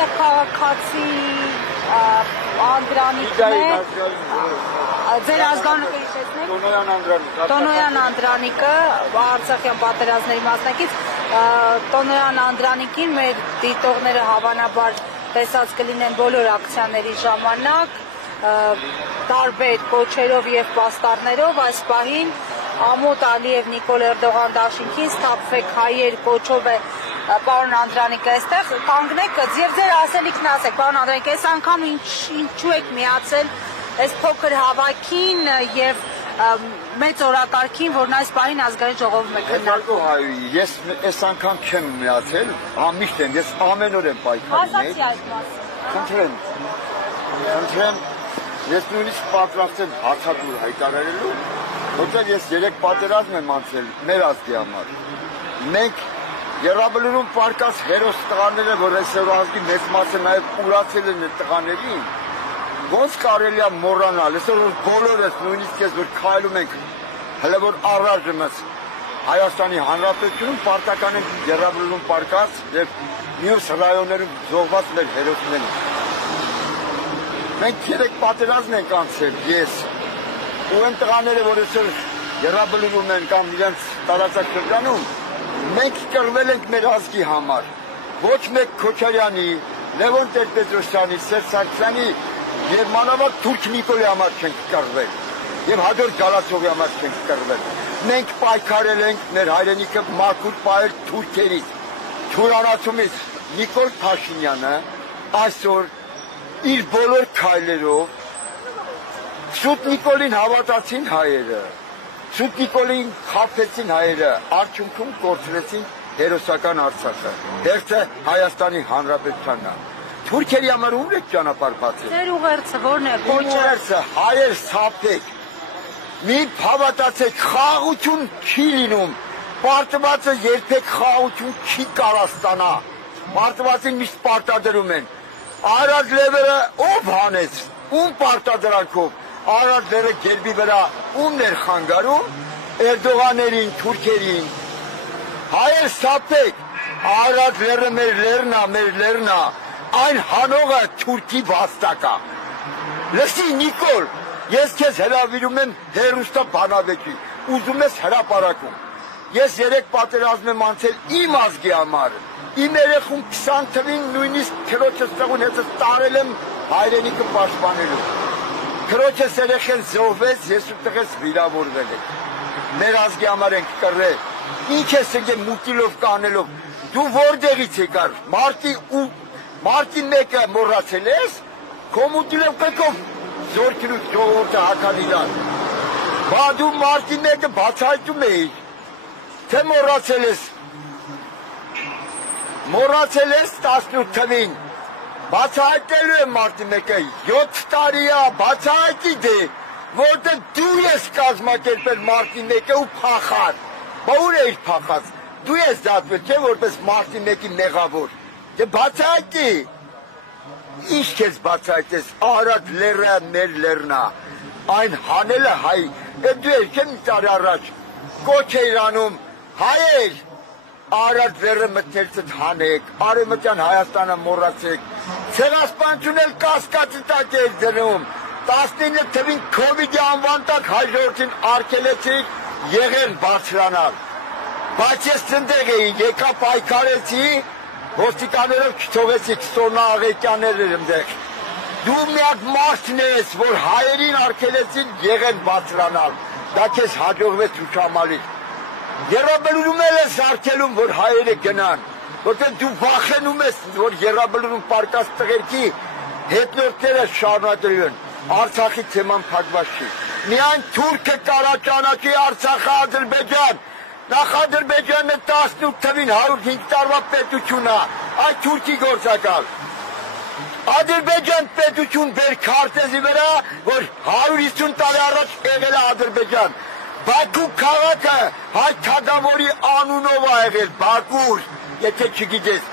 այստեղ քաղաքացի Անդրանիկն է, ձեր ազգանունը հիշեցնեք։ Տոնոյան Անդրանիկը, Արցախյան պատերազմների մասնակից, Տոնոյան Անդրանիկին մեր դիտողները հավանաբար տեսած կլինեն բոլոր ակցիաների ժամանակ, տարբեր կոչերով եւ պաստառներով այս պահին Ամոթ Ալիև Նիկոլ Էրդողան դաշինքին սթափվեք հայեր կոչով է պարոն Անդրանիկը այստեղ կանգնեք եւ ձեր ասելիքն ասեք պարոն Անդրանիկ այս անգամ ինչու եք միացել այս փոքր հավաքին եւ մեծ օրակարգին որն այս պահին ազգային ժողովում է քննարկվում ես այս անգամ չեմ միացել միշտ եմ ես ամեն օր եմ պայքարում ասացի այդ մասին խնդրեմ ես նույնիսկ պատրաստ եմ հացադուր հայտարարելու որտեղ ես 3 պատերազմ եմ անցել մեր ազգի համար մենք Եռաբլուրում պարկած հերոս տղաները, որ այսօր ազգի մեծ մասը նաև ուրացել են այդ տղաներին, ոնց կարելի է մոռանալ, այսօր որ բոլորս նույնիսկ ես որ քայլում ենք, հələ որ առայժմս Հայաստանի Հանրապետությունում պարտական են Եռաբլուրում պարկած եւ մյուս ռայոններում զոհված մեր հերոսներն։ Մենք 3 պատերազմ ենք անցել, ես ու այն տղաները, որ այսօր Եռաբլուրում են կամ իրենց տարածաշրջանում մենք կռվել ենք մեր ազգի համար, ոչ մեկ Քոչարյանի, Լևոն Տեր-Պետրոսյանի, Սերժ Սարգսյանի եւ մանավանդ Թուրք Նիկոլի համար չենք կռվել եւ Հաջորդ Գալացովի համար չենք կռվել։ Մենք պայքարել ենք մեր հայրենիքը մաքուր պահել թուրքերից, թուրանացումից։ Նիկոլ Փաշինյանը այսօր իր բոլոր քայլերով Շուտ Նիկոլին հավատացին հայերը։ Շուտ Նիկոլին խաբեցին հայերը, արդյունքում կորցրեցին հերոսական Արցախը, հերթը Հայաստանի Հանրապետությանն է։ Թուրքերի համար ո՞ւր է ճանապարհ բացել։ Ձեր ուղերձը ո՞րն է, կոչը։ Հայեր սափեք, մի հավատացեք, խաղաղություն չի լինում, պարտվածը երբեք խաղաղություն չի կարող ստանա, պարտվածին միշտ պարտադրում են։ Արադ լևերը ով հանեց, ում պարտադրանքով։ Արադ լերը գերբի վրա ումն էր խանգարում, Էրդողաներին, թուրքերին, հայեր սափեք, Արադ լերը մեր լերնա, այն հանողը թուրքի վաստակա։ Լսի Նիկոլ, ես քեզ հրավիրում եմ հերուստա բանավեճի, ուզում ես հրապարակում։ Ես 3 պատերազմ եմ անցել իմ ազգի համար, իմ երեխուն 20 թվին նույնիսկ քրոջս տղուն հետս տարել եմ հայրենիքը պաշտպանելու։ Քրոջս երեխեն զոհվեց, ես ու տղես վիրավորվել եք։ Մեր ազգի համար ենք կռել։ Ինչ ես եկել մուտիլով կանելով։ Դու որտեղից եկար։ Մարտի 1-ը մոռացել ես։ Քո մուտիլով կեկով զորքերու ժողովուրդը հական իրար։ Բա դու մարտի 1-ը բացահայտում էիր։ Թե մոռացել ես։ Մոռացել ես 18 թվին։ Բացահայտելու եմ մարտի 1-ը 7 տարի է բացահայտի դե, որտեղ դու ես կազմակերպել մարտի 1-ը ու փախար։ Բա ուր էիր փախած։ Դու ես դատվել, չէ՞ որպես մարտի 1-ի մեղավոր։ Դե բացահայտի։ Ինչ քեզ բացահայտես, Արադ լերը մեր լերնա։ Այն հանելը հայ, դու ես չէ՞ մի տարի առաջ կոչ էիր անում, հայեր։ Արադ լերը մտներցդ հանեք, Արևմտյան Հայաստանը մոռացեք, ցեղասպանություն էլ կասկածի տակ էր դնում, 19 թվին քովիդի անվան տակ հայ ժողովրդին արգելեցիք եղեն բարձրանալ, բայց ես ծնդեղ էի, եկա պայքարեցի, ոստիկաններով չթողեցիք, Սոնա Աղետյաններ էր ընդեղ, դու միակ մարդն ես, որ հայերին արգելեցին եղեն բարձրանալ, դա քեզ հաջողվեց ու չամալի։ Եռաբլուրում էլ ես արգելում, որ հայերը գնան, որտեղ դու վախենում ես, որ Եռաբլուրում պարկած տղերքի հետնորդները շարունակելու են, Արցախի թեման փակված չի։ Միայն թուրքը կարա ճանաչի Արցախը Ադրբեջան, նախ Ադրբեջանը 18 թվին 105 տարվա պետություն է, այդ թուրքի գործակալ։ Ադրբեջան պետություն բեր քարտեզի վրա, որ 150 տարի առաջ եղել է Ադրբեջան։ Բաքու քաղաքը հայ թագավորի անունով ա եղել, Բաքուր, եթե չգիտես։